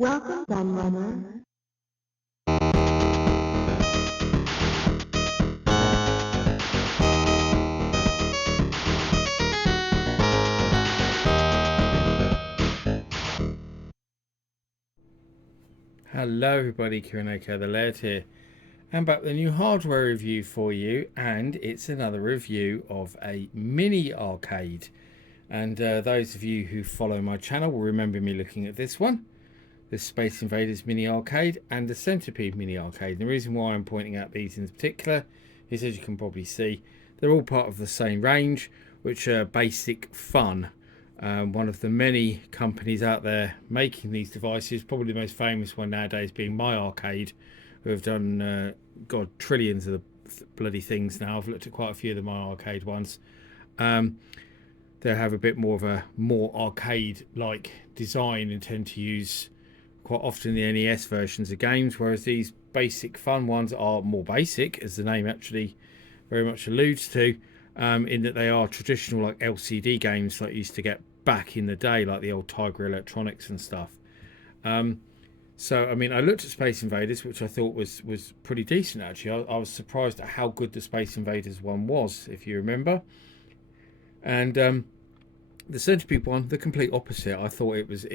Welcome, Gunrunner. Hello everybody, Kieran aka the Laird here. I'm back with a new hardware review for you, and it's another review of a mini arcade. And those of you who follow my channel will remember me looking at this one, the Space Invaders Mini Arcade and the Centipede Mini Arcade. And the reason why I'm pointing out these in particular is, as you can probably see, they're all part of the same range, which are basic fun. One of the many companies out there making these devices, probably the most famous one nowadays being My Arcade, who have done trillions of the bloody things now. I've looked at quite a few of the My Arcade ones. They have a bit more of a more arcade-like design and tend to use quite often the NES versions of games, whereas these basic fun ones are more basic, as the name actually very much alludes to, in that they are traditional like LCD games like you used to get back in the day, like the old Tiger Electronics and stuff. So I mean, I looked at Space Invaders, which I thought was pretty decent actually. I was surprised at how good the Space Invaders one was, if you remember. And the Centipede one, the complete opposite. I thought it was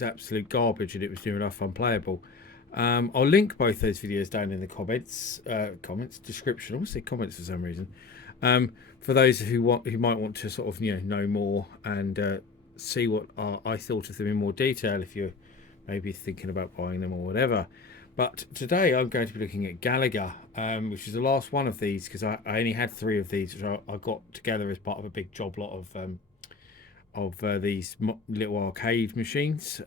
absolute garbage, and it was near enough unplayable. I'll link both those videos down in the comments description. I almost say comments for some reason. For those who might want to sort of know more and see what I thought of them in more detail, if you're maybe thinking about buying them or whatever. But today I'm going to be looking at Galaga, which is the last one of these, because I only had 3 of these, which I got together as part of a big job lot of these little arcade machines.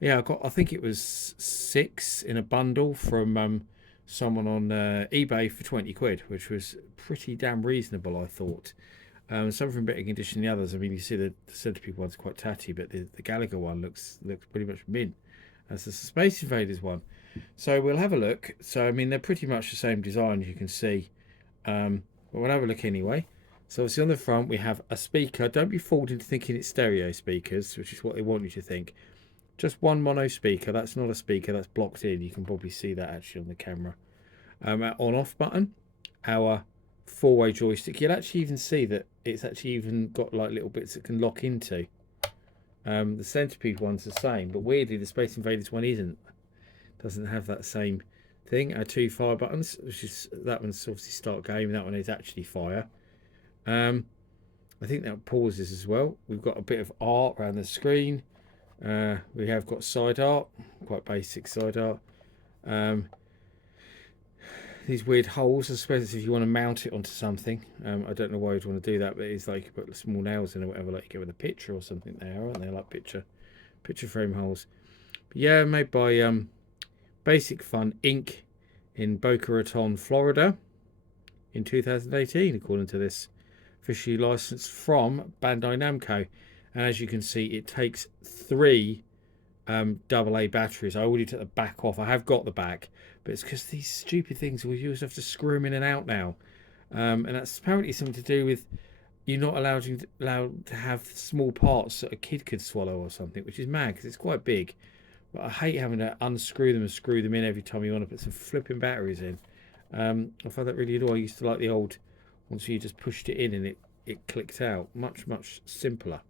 Yeah, I think it was 6 in a bundle from someone on eBay for 20 quid, which was pretty damn reasonable, I thought. Some of them better condition than the others. I mean, you see the Centipede one's quite tatty, but the Galaga one looks pretty much mint, as the Space Invaders one. So we'll have a look. So I mean, they're pretty much the same design, as you can see. But we'll have a look anyway. So obviously on the front we have a speaker. Don't be fooled into thinking it's stereo speakers, which is what they want you to think. Just one mono speaker. That's not a speaker, that's blocked in. You can probably see that actually on the camera. Our on-off button, our 4-way joystick. You'll actually even see that it's actually even got like little bits that can lock into. The Centipede one's the same, but weirdly the Space Invaders one doesn't have that same thing. Our 2 fire buttons, which is, that one's obviously start game, and that one is actually fire. I think that pauses as well. We've got a bit of art around the screen. We have got side art, quite basic side art. These weird holes, I suppose if you want to mount it onto something. I don't know why you'd want to do that, but it's like you put small nails in or whatever, like you get with a picture or something there, aren't they? Like picture frame holes. But yeah, made by Basic Fun Inc. in Boca Raton, Florida in 2018, according to this. Officially licensed from Bandai Namco. And as you can see, it takes 3 AA batteries. I already took the back off. I have got the back, but it's because these stupid things, we always have to screw them in and out now. And that's apparently something to do with you're not allowed to have small parts that a kid could swallow or something, which is mad because it's quite big. But I hate having to unscrew them and screw them in every time you want to put some flipping batteries in. I find that really annoying. I used to like the old ones where you just pushed it in and it clicked out. Much simpler.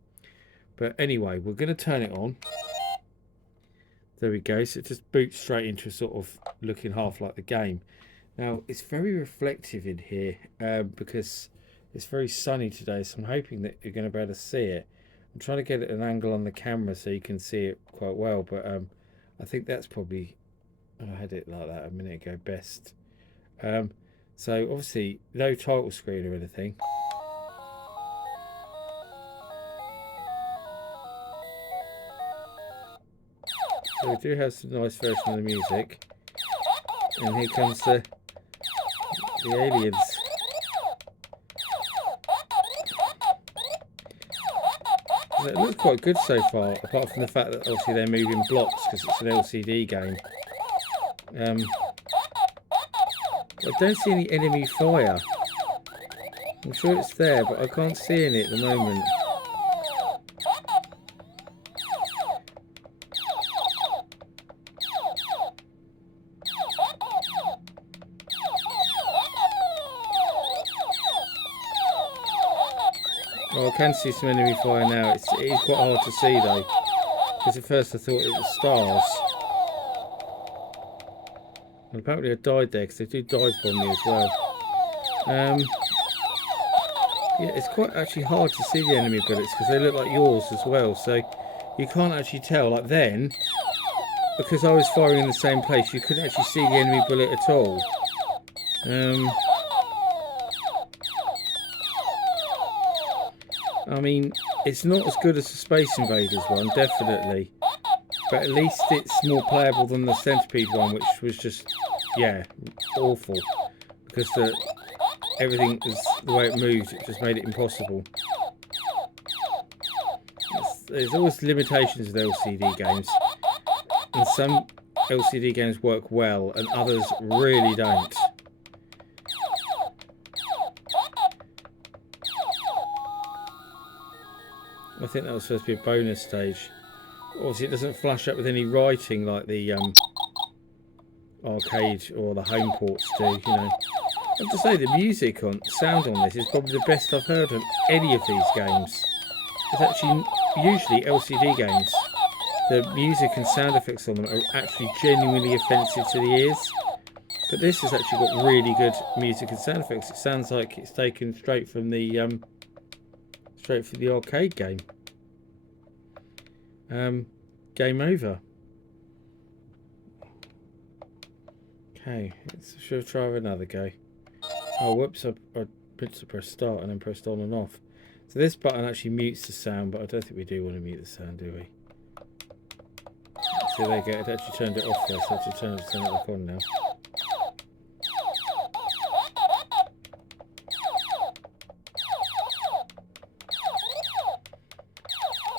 But anyway, we're going to turn it on. There we go. So it just boots straight into a sort of looking half like the game. Now, it's very reflective in here because it's very sunny today. So I'm hoping that you're going to be able to see it. I'm trying to get an angle on the camera so you can see it quite well. But I think that's probably... I had it like that a minute ago best. So obviously, no title screen or anything. So we do have some nice version of the music. And here comes the aliens. It looks quite good so far, apart from the fact that obviously they're moving blocks because it's an LCD game. I don't see any enemy fire. I'm sure it's there, but I can't see any at the moment. Oh, I can see some enemy fire now. It is quite hard to see though, because at first I thought it was stars. And apparently I died there because they do dive bomb me as well. Yeah, it's quite actually hard to see the enemy bullets because they look like yours as well. So you can't actually tell. Like then, because I was firing in the same place, you couldn't actually see the enemy bullet at all. I mean, it's not as good as the Space Invaders one, definitely. But at least it's more playable than the Centipede one, which was just, yeah, awful. Because everything was, the way it moved, it just made it impossible. There's always limitations with LCD games. And some LCD games work well, and others really don't. I think that was supposed to be a bonus stage. Obviously, it doesn't flash up with any writing like the arcade or the home ports do. You know, I have to say the sound on this is probably the best I've heard on any of these games. It's actually usually LCD games. The music and sound effects on them are actually genuinely offensive to the ears. But this has actually got really good music and sound effects. It sounds like it's taken straight from the arcade game. Game over. Okay, should try another go. Oh, whoops! I meant to press start and then pressed on and off. So this button actually mutes the sound, but I don't think we do want to mute the sound, do we? So there you go. It actually turned it off there, so I have to turn it back on now.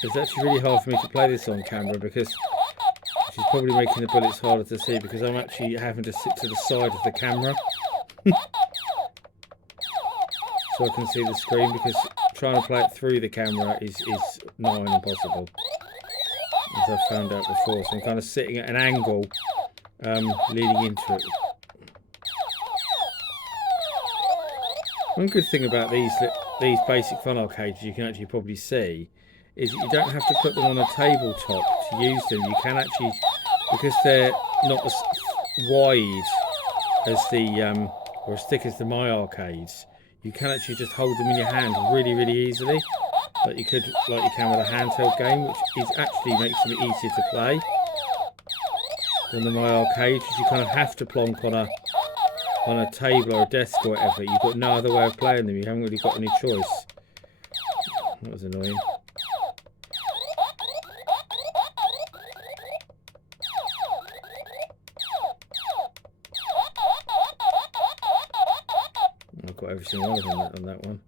It's actually really hard for me to play this on camera because she's probably making the bullets harder to see because I'm actually having to sit to the side of the camera so I can see the screen, because trying to play it through the camera is nigh on impossible, as I've found out before. So I'm kind of sitting at an angle leading into it. One good thing about these basic fun arcades you can actually probably see is that you don't have to put them on a tabletop to use them. You can actually, because they're not as wide as the or as thick as the My Arcades, you can actually just hold them in your hand really, really easily, like you can with a handheld game, which actually makes them easier to play than the My Arcade, because you kind of have to plonk on a table or a desk or whatever. You've got no other way of playing them. You haven't really got any choice. That was annoying. I've got every single one of them on that one.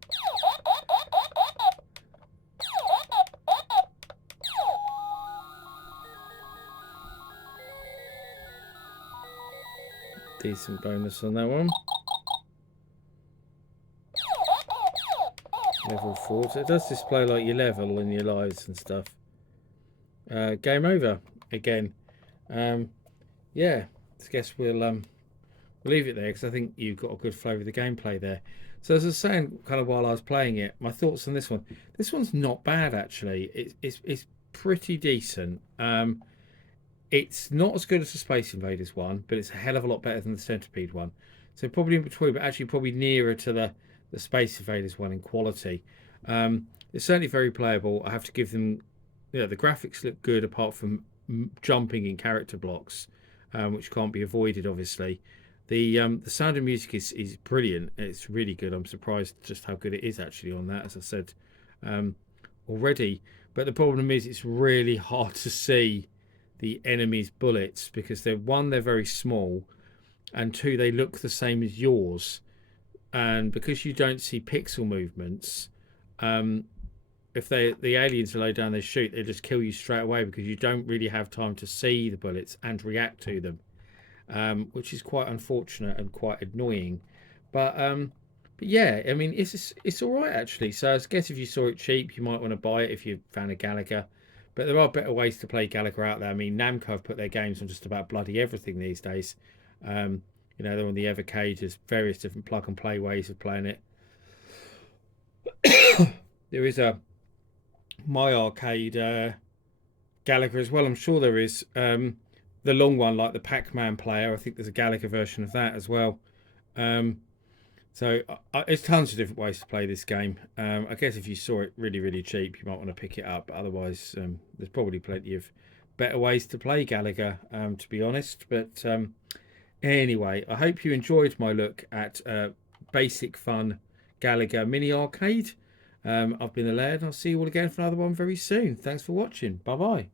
Decent bonus on that one. Level 4. So it does display like your level and your lives and stuff. Game over again. Yeah, I guess we'll leave it there because I think you've got a good flavour of the gameplay there. So as I was saying, kind of while I was playing it, my thoughts on this one. This one's not bad actually. It's pretty decent. It's not as good as the Space Invaders one, but it's a hell of a lot better than the Centipede one. So probably in between, but actually probably nearer to the Space Invaders one in quality. It's certainly very playable. I have to give them, the graphics look good apart from jumping in character blocks, which can't be avoided obviously. The sound and music is brilliant. It's really good. I'm surprised just how good it is actually on that, as I said already. But the problem is it's really hard to see the enemy's bullets because they're very small, and two, they look the same as yours. And because you don't see pixel movements, if the aliens are low down, they shoot, they just kill you straight away because you don't really have time to see the bullets and react to them, which is quite unfortunate and quite annoying. But yeah, I mean, it's all right actually. So I guess if you saw it cheap, you might want to buy it if you found a Galaga. But there are better ways to play Galaga out there. I mean, Namco have put their games on just about bloody everything these days. They're on the Evercade. There's various different plug and play ways of playing it. there is a My Arcade Galaga as well. I'm sure there is. The long one, like the Pac-Man player. I think there's a Galaga version of that as well. So it's tons of different ways to play this game. I guess if you saw it really, really cheap, you might want to pick it up. Otherwise, there's probably plenty of better ways to play Galaga, to be honest. But anyway, I hope you enjoyed my look at basic fun Galaga Mini Arcade. I've been the Laird, and I'll see you all again for another one very soon. Thanks for watching. Bye bye.